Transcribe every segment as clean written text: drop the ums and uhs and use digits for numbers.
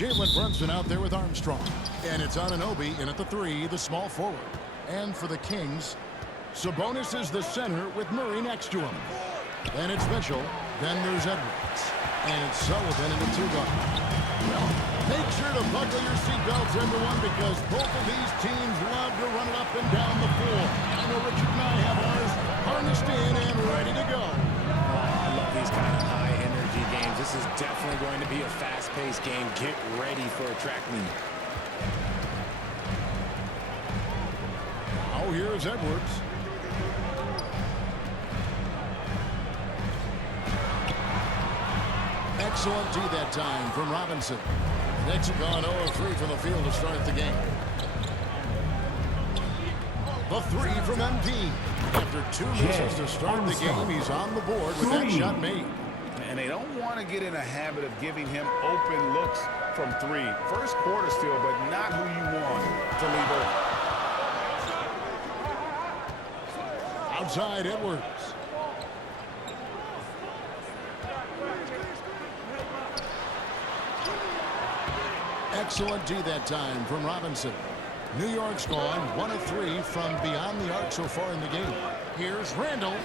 Jalen Brunson out there with Armstrong. And it's Anunoby in at the 3, the small forward. And for the Kings, Sabonis is the center with Murray next to him. Then it's Mitchell. Then there's Edwards. And it's Sullivan in the 2-guard. Well, make sure to buckle your seatbelts, everyone, because both of these teams love to run it up and down the floor. I know Richard and I have ours harnessed in and ready to go. I love these kind of high-energy games. This is definitely going to be a fast-paced game. Get ready for a track meet. Now here's Edwards. Excellent D that time from Robinson. Knicks have gone 0 of 3 from the field to start the game. The 3 from MP. After 2 misses to start the game, he's on the board with that shot made. And they don't want to get in a habit of giving him open looks from 3. First quarter still, but not who you want to leave open. Outside Edwards. Excellent D that time from Robinson. New York's gone 1 of 3 from beyond the arc so far in the game. Here's Randall.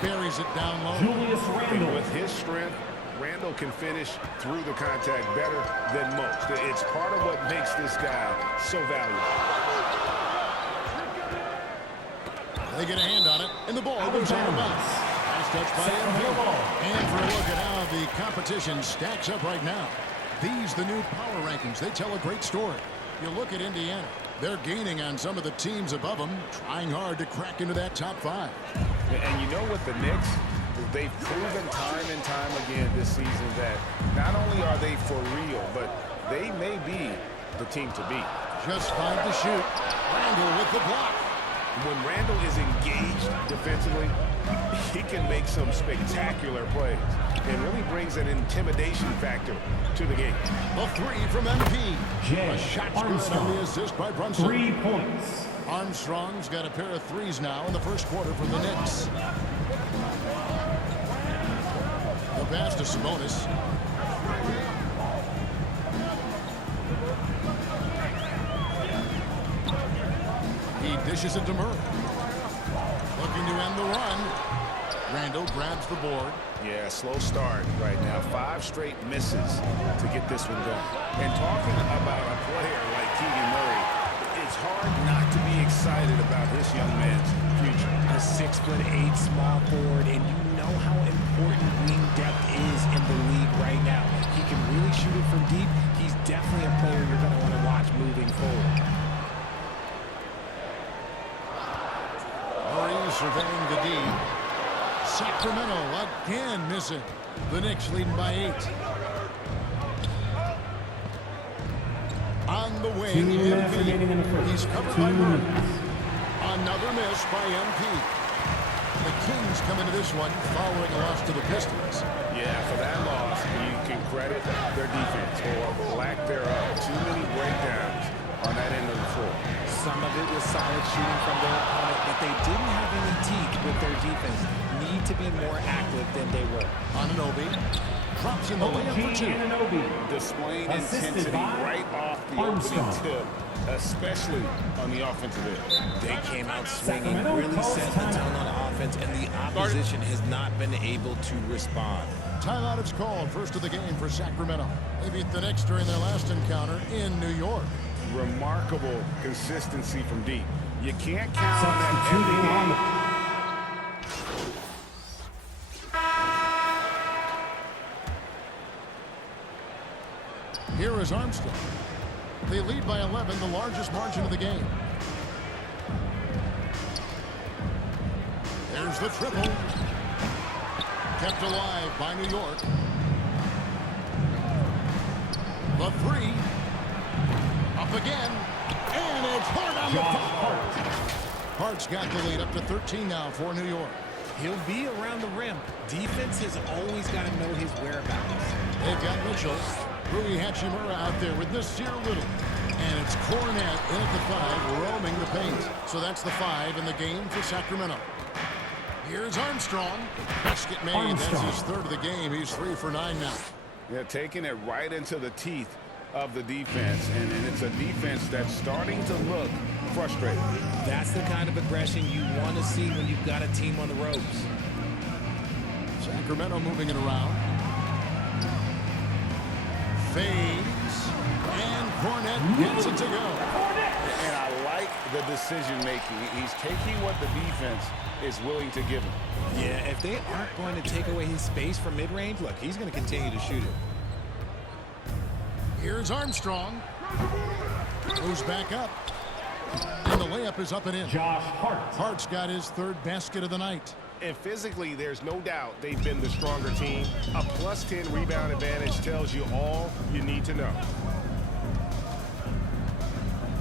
Buries it down low. Julius Randle. With his strength, Randall can finish through the contact better than most. It's part of what makes this guy so valuable. They get a hand on it, and the ball goes out of bounds. Nice touch by MP. And for a look at how the competition stacks up right now. These, the new power rankings, they tell a great story. You look at Indiana. They're gaining on some of the teams above them, trying hard to crack into that top 5. And you know what, the Knicks, they've proven time and time again this season that not only are they for real, but they may be the team to beat. Just 5 to shoot. Randall with the block. When Randall is engaged defensively, he can make some spectacular plays. It really brings an intimidation factor to the game. The 3 from MP. Jay A shot good Armstrong. on the assist by Brunson. 3 points. Armstrong's got a pair of 3s now in the first quarter from the Knicks. The pass to Sabonis. He dishes it to Murray. Looking to end the run. Randall grabs the board. Yeah, slow start right now. 5 straight misses to get this one going. And talking about a player like Keegan Murray, it's hard not to be excited about this young man's future. A 6'8" small forward, and you know how important wing depth is in the league right now. He can really shoot it from deep. He's definitely a player you're going to want to watch moving forward. Murray surveying the D. Sacramento again missing. The Knicks leading by 8. On the wing, MP. He's covered by Murray. Another miss by MP. The Kings come into this one following a loss to the Pistons. Yeah, for that loss, you can credit their defense or lack thereof. Too many breakdowns on that end of the floor. Some of it was solid shooting from their opponent, but they didn't have any teeth with their defense. Need to be more active than they were. Anunoby drops in the layup for 2. Anunoby. Displaying Assisted intensity by right off the Armstrong. opening tip, especially on the offensive end. They came out swinging, Sacramento really calls set the timeout. tone on offense, and the opposition has not been able to respond. Timeout is called. First of the game for Sacramento. They beat the Knicks during their last encounter in New York. Remarkable consistency from deep. You can't count on that every Substituting on game. the Here is Armstrong. They lead by 11, the largest margin of the game. There's the triple. Kept alive by New York. The 3. Up again. And it's hard on the foul. Hart's got the lead up to 13 now for New York. He'll be around the rim. Defense has always got to know his whereabouts. They've got Mitchell. Rui Hachimura out there with Nasir Little. And it's Cornette in at the 5, roaming the paint. So that's the 5 in the game for Sacramento. Here's Armstrong. Basket made. Armstrong. That's his 3rd of the game. He's 3 for 9 now. Yeah, taking it right into the teeth of the defense, and it's a defense that's starting to look frustrated. That's the kind of aggression you want to see when you've got a team on the ropes. Sacramento moving it around. Fades. And Cornette gets it to go. And I like the decision-making. He's taking what the defense is willing to give him. Yeah, if they aren't going to take away his space from mid-range, look, he's going to continue to shoot it. Here's Armstrong. Moves back up. And the layup is up and in. Josh Hart. Hart's got his third basket of the night. And physically, there's no doubt they've been the stronger team. A plus 10 rebound advantage tells you all you need to know.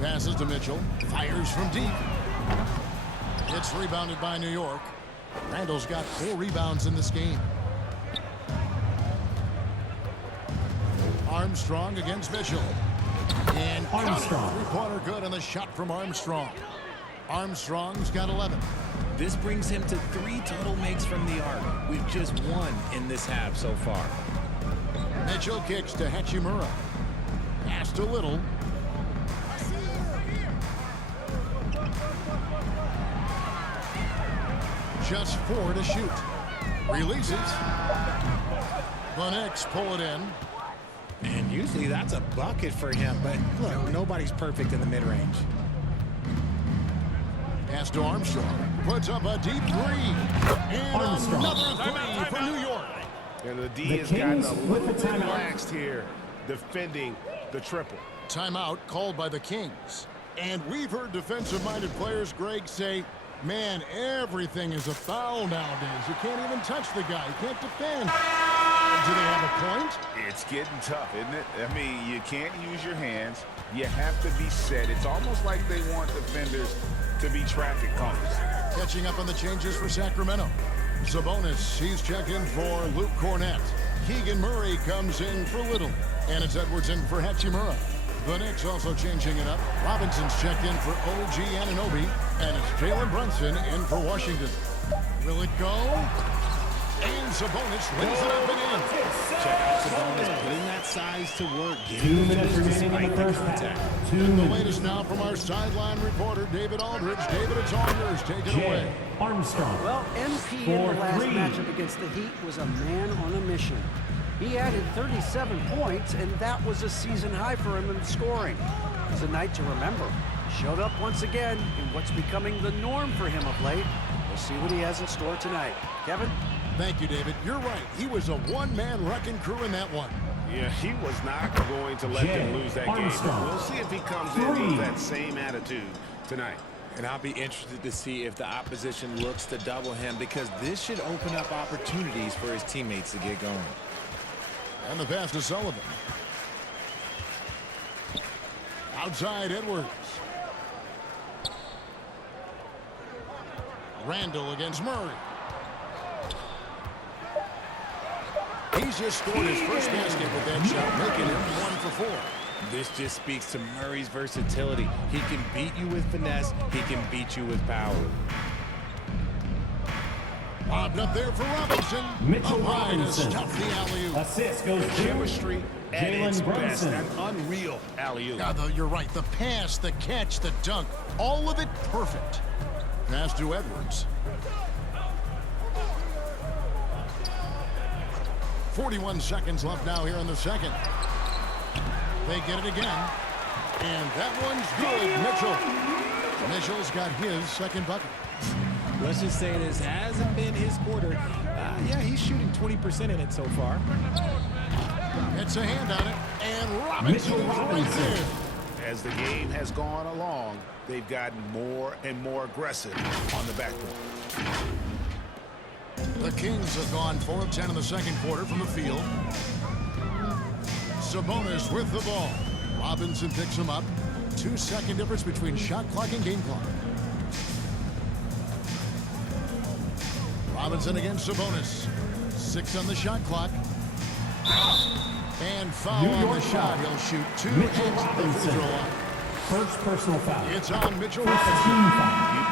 Passes to Mitchell. Fires from deep. It's rebounded by New York. Randall's got 4 rebounds in this game. Armstrong against Mitchell. And Armstrong. Three-pointer good on the shot from Armstrong. Armstrong's got 11. This brings him to 3 total makes from the arc. We've just 1 in this half so far. Mitchell kicks to Hachimura. Pass to Little. Just 4 to shoot. Releases. The Knicks pull it in. And usually that's a bucket for him, but look, nobody's perfect in the mid-range. Pass to Armstrong. Puts up a deep 3. And Armstrong. another 3 for New York. And the D The has gotten Kings a with little the bit timeout. relaxed here, defending the triple. Timeout called by the Kings. And we've heard defensive-minded players, Greg, say, man, everything is a foul nowadays. You can't even touch the guy. You can't defend. Do they have a point? It's getting tough, isn't it? I mean, you can't use your hands. You have to be set. It's almost like they want defenders to be traffic cones. Catching up on the changes for Sacramento. Sabonis, he's checked in for Luke Cornette. Keegan Murray comes in for Little. And it's Edwards in for Hachimura. The Knicks also changing it up. Robinson's checked in for OG Anunoby. And it's Jalen Brunson in for Washington. Will it go? And Sabonis lays it up and in. Check out Sabonis putting that size to work. 2 minutes remaining in the first half. 2 The minutes. latest now from our sideline reporter, David Aldridge. David, it's all yours. Take it Jay away. Armstrong. Well, MP in For the last 3. matchup against the Heat was a man on a mission. He added 37 points, and that was a season high for him in scoring. It was a night to remember. He showed up once again in what's becoming the norm for him of late. We'll see what he has in store tonight. Kevin? Thank you, David. You're right. He was a one-man wrecking crew in that one. Yeah, he was not going to let them lose that game. Armstrong. We'll see if he comes in 3. with that same attitude tonight. And I'll be interested to see if the opposition looks to double him, because this should open up opportunities for his teammates to get going. And the pass to Sullivan. Outside Edwards. Randall against Murray. He's just scored his first basket with that shot, making him 1 for 4. This just speaks to Murray's versatility. He can beat you with finesse. He can beat you with power. Lobbed up there for Robinson. Mitchell Up high to Robinson. stuff the alley-oop. Assist goes to Chemistry at its Jalen best. Brunson. An unreal alley-oop. Yeah, you're right. The pass, the catch, the dunk, all of it perfect. Pass to Edwards. 41 seconds left now here in the second. They get it again. And that one's good. Mitchell's got his second bucket. Let's just say this hasn't been his quarter. Yeah, he's shooting 20% in it so far. Gets a hand on it. And Robinson Mitchell is right Robinson. there. As the game has gone along, they've gotten more and more aggressive on the backboard. The Kings have gone 4 of 10 in the second quarter from the field. Sabonis with the ball. Robinson picks him up. 2-second difference between shot clock and game clock. Robinson against Sabonis. 6 on the shot clock. And foul New on the York shot. foul. He'll shoot 2 Mitchell at the free throw Robinson. line. First personal foul. It's on Mitchell First Robinson. team foul.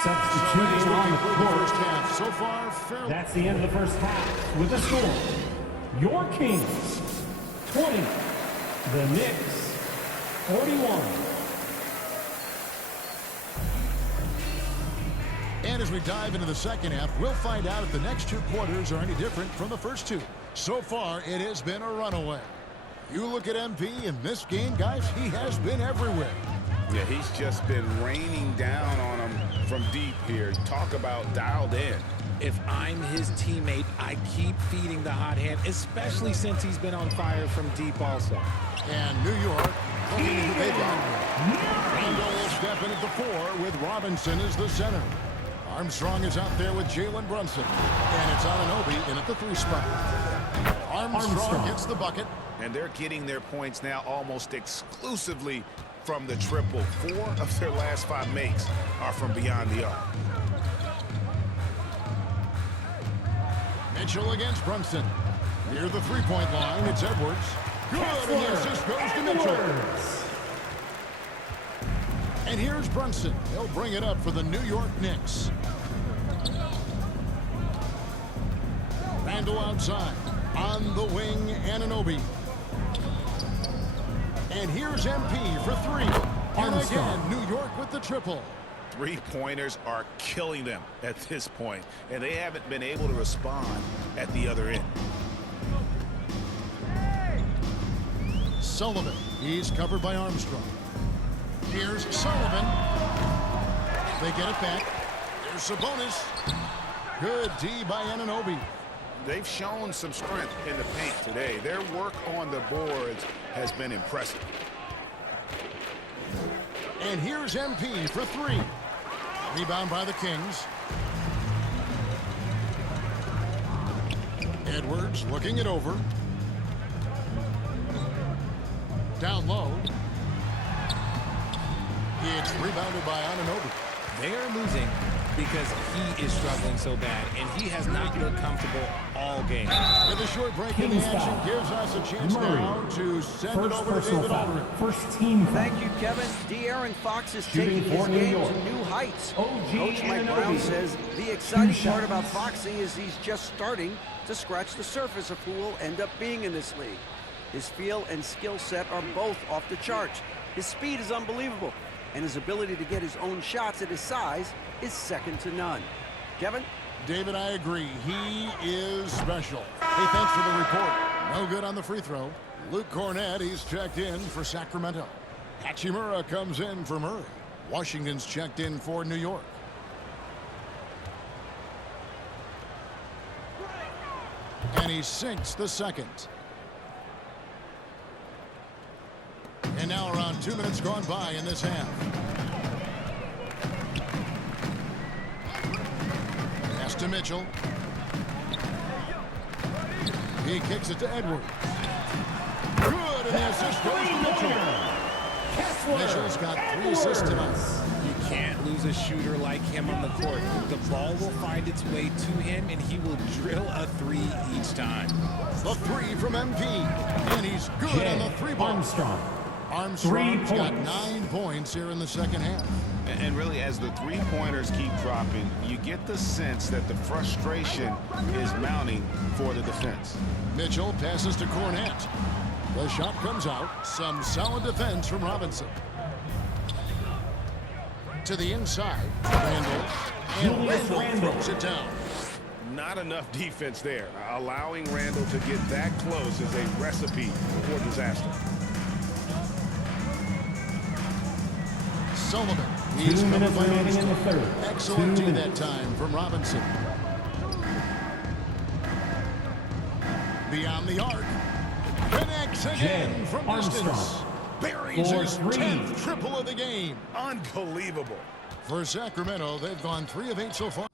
Substituting on the The first court. half. So far, fairly. That's the end of the first half with a score. Your Kings, 20. The Knicks, 41. And as we dive into the second half, we'll find out if the next two quarters are any different from the first two. So far, it has been a runaway. You look at MP in this game, guys, he has been everywhere. Yeah, he's just been raining down on him from deep here. Talk about dialed in. If I'm his teammate, I keep feeding the hot hand, especially since he's been on fire from deep also. And New York, looking at who they've got. Rondo will step in at the 4 with Robinson as the center. Armstrong is out there with Jalen Brunson. And it's Anunoby in at the 3 spot. Armstrong gets the bucket. And they're getting their points now almost exclusively from the triple. 4 of their last 5 makes are from beyond the arc. Mitchell against Brunson. Near the 3-point line, it's Edwards. Good, and the assist goes to Mitchell. And here's Brunson. He'll bring it up for the New York Knicks. Randle outside. On the wing, Anunoby. And here's MP for 3. And again, New York with the triple. 3-pointers are killing them at this point, and they haven't been able to respond at the other end. Sullivan. He's covered by Armstrong. Here's Sullivan. They get it back. There's Sabonis. Good D by Anunoby. They've shown some strength in the paint today. Their work on the boards has been impressive. And here's MP for 3. Rebound by the Kings. Edwards looking it over. Down low. It's rebounded by Anunoby. They're losing because he is struggling so bad, and he has not looked comfortable all game. With a short break in the action gives us a chance now to send it over to David Aldridge. First team foul. Thank you, Kevin. De'Aaron Fox is Shooting taking his for New game York. to new heights. OG Coach Mike Anunoby. Brown says the exciting Two part about shots. Foxy is he's just starting to scratch the surface of who will end up being in this league. His feel and skill set are both off the charts. His speed is unbelievable, and his ability to get his own shots at his size is second to none. Kevin? David, I agree. He is special. Hey, thanks for the report. No good on the free throw. Luke Cornett, he's checked in for Sacramento. Hachimura comes in for Murray. Washington's checked in for New York. And he sinks the second. And now around 2 minutes gone by in this half. Pass to Mitchell. He kicks it to Edwards. Good, and the assist goes to Mitchell. Mitchell's got 3 assists tonight. You can't lose a shooter like him on the court. The ball will find its way to him, and he will drill a 3 each time. The 3 from MP. And he's good on the 3-ball. Armstrong. Armstrong's 3 got points. 9 points here in the second half. And really, as the 3-pointers keep dropping, you get the sense that the frustration is mounting for the defense. Mitchell passes to Cornett. The shot comes out. Some solid defense from Robinson. To the inside. Randle. And Julius Randle. throws it down. Not enough defense there. Allowing Randle to get that close is a recipe for disaster. Sullivan. He's 2 covered minutes by remaining in the Armstrong. third. Excellent 2 D minutes. that time from Robinson. Beyond the arc. Connects again Jay from Armstrong. distance. Buries For his 3. 10th triple of the game. Unbelievable. For Sacramento, they've gone 3 of 8 so far.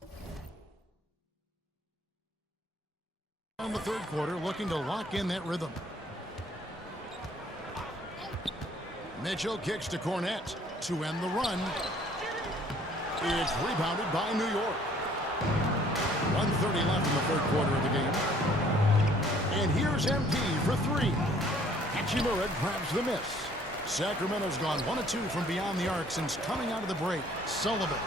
In the third quarter, looking to lock in that rhythm. Mitchell kicks to Cornett to end the run. It's rebounded by New York. 1:30 left in the third quarter of the game. And here's MP for 3. Hachimura grabs the miss. Sacramento's gone 1 of 2 from beyond the arc since coming out of the break. Sullivan.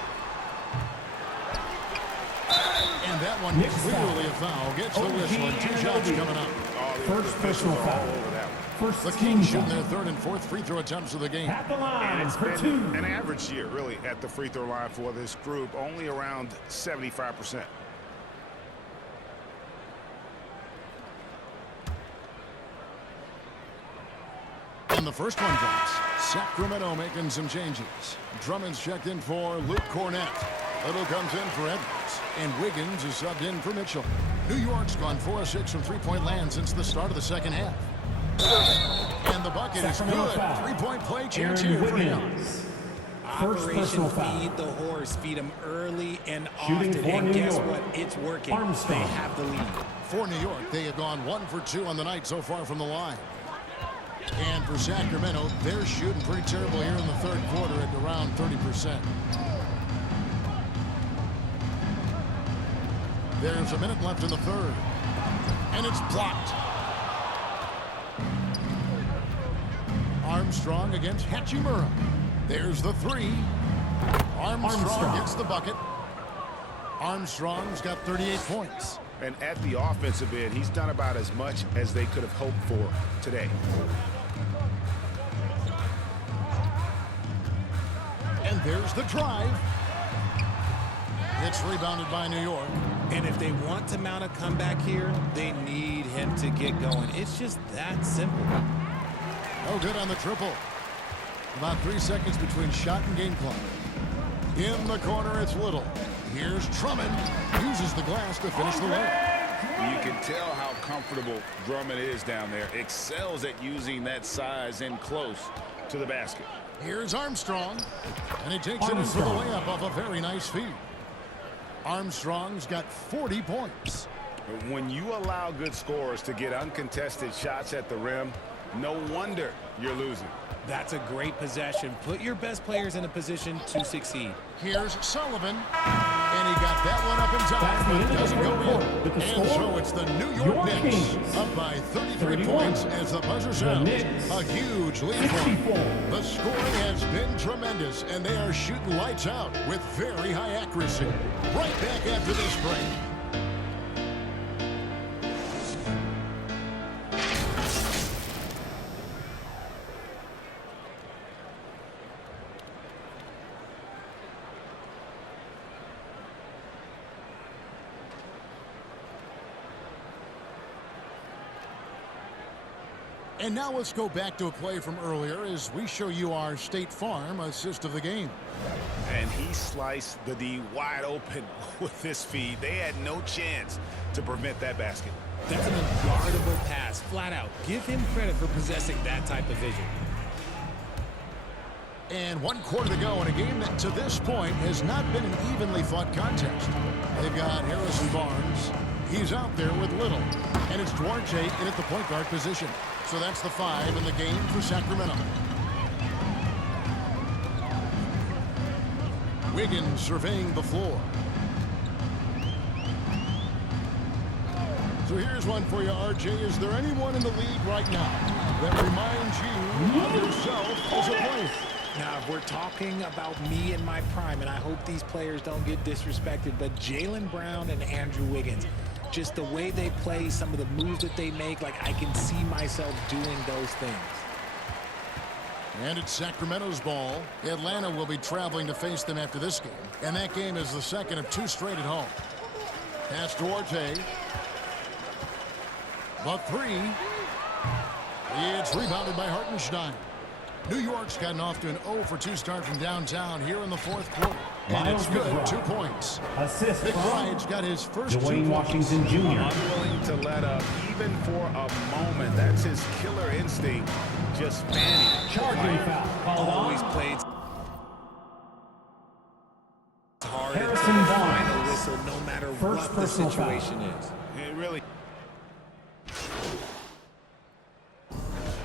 And that one Knicks clearly a foul. Gets the OG whistle. And 2 shots Anunoby. coming up. Oh, First Officials personal are all foul. over that one. First The team Kings shooting foul. their third and fourth free throw attempts of the game. At the And line it's for been two. an average year, really, at the free throw line for this group, only around 75%. And the first one drops. Sacramento making some changes. Drummond's checked in for Luke Cornett. Little comes in for Edwards. And Wiggins is subbed in for Mitchell. New York's gone 4 of 6 from three-point land since the start of the second half. And the bucket is Sacramento good. foul. Three-point play chance Aaron here for him. Wiggins. First Operation personal foul. feed the horse. Feed him early and Shooting often. for And New guess York. what? It's working. Armstrong. They have the lead. For New York, they have gone 1 for 2 on the night so far from the line. And for Sacramento, they're shooting pretty terrible here in the third quarter at around 30%. There's a minute left in the third. And it's blocked. Armstrong against Hachimura. There's the three. Armstrong gets the bucket. Armstrong's got 38 points. And at the offensive end, he's done about as much as they could have hoped for today. And there's the drive. It's rebounded by New York. And if they want to mount a comeback here, they need him to get going. It's just that simple. No good on the triple. About 3 seconds between shot and game clock. In the corner, it's Little. Here's Drummond. Uses the glass to finish the layup. You can tell how comfortable Drummond is down there. Excels at using that size in close to the basket. Here's Armstrong. And he takes it in for the layup off a very nice feed. Armstrong's got 40 points. When you allow good scorers to get uncontested shots at the rim, no wonder you're losing. That's a great possession. Put your best players in a position to succeed. Here's Sullivan. And he got that one up in That's the time, end but of the doesn't go third quarter. in. With the And score, so it's the New York York Knicks Kings. up by 33 31. points as the buzzer The sounds. Knicks, A huge lead for 64. them. The scoring has been tremendous, and they are shooting lights out with very high accuracy. Right back after this break. And now let's go back to a play from earlier as we show you our State Farm assist of the game. And he sliced the D wide open with this feed. They had no chance to prevent that basket. That's an unguardable pass, flat out. Give him credit for possessing that type of vision. And 1 quarter to go in a game that to this point has not been an evenly fought contest. They've got Harrison Barnes. He's out there with Little. And it's Duarte in at the point guard position. So that's the 5 in the game for Sacramento. Wiggins surveying the floor. So here's one for you, RJ. Is there anyone in the league right now that reminds you of yourself as a player? Now, if we're talking about me in my prime, and I hope these players don't get disrespected, but Jaylen Brown and Andrew Wiggins, just the way they play, some of the moves that they make, like I can see myself doing those things. And it's Sacramento's ball. Atlanta will be traveling to face them after this game. And that game is the second of 2 straight at home. Pass Duarte. The 3. It's rebounded by Hartenstein. New York's gotten off to an 0 for 2 start from downtown here in the 4th quarter. And it's good, McBride. 2 points. Assist from McBride's got his first 2 Dwayne points. Washington Jr. Unwilling to let up, even for a moment. That's his killer instinct, just fanning. Charging foul called Always on. played hard at Harrison the Barnes. final whistle, no matter First what the personal foul. situation is. It really.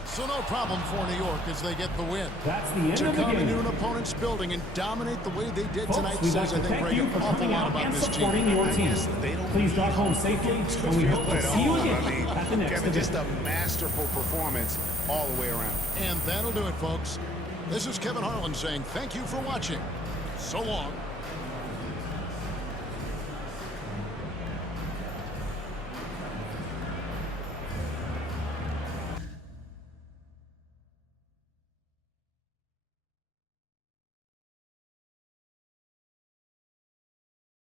So no problem for New York as they get the win. That's the end To of the come into game. an opponent's building and dominate the way they did tonight Folks, we'd like says, I to think, thank Greg, you an for awful coming lot out about and this team. supporting your team. They don't Please drive home safely, and we hope to at see you all. again I mean, at the next Kevin, just event. a masterful performance all the way around. And that'll do it, folks. This is Kevin Harlan saying thank you for watching. So long.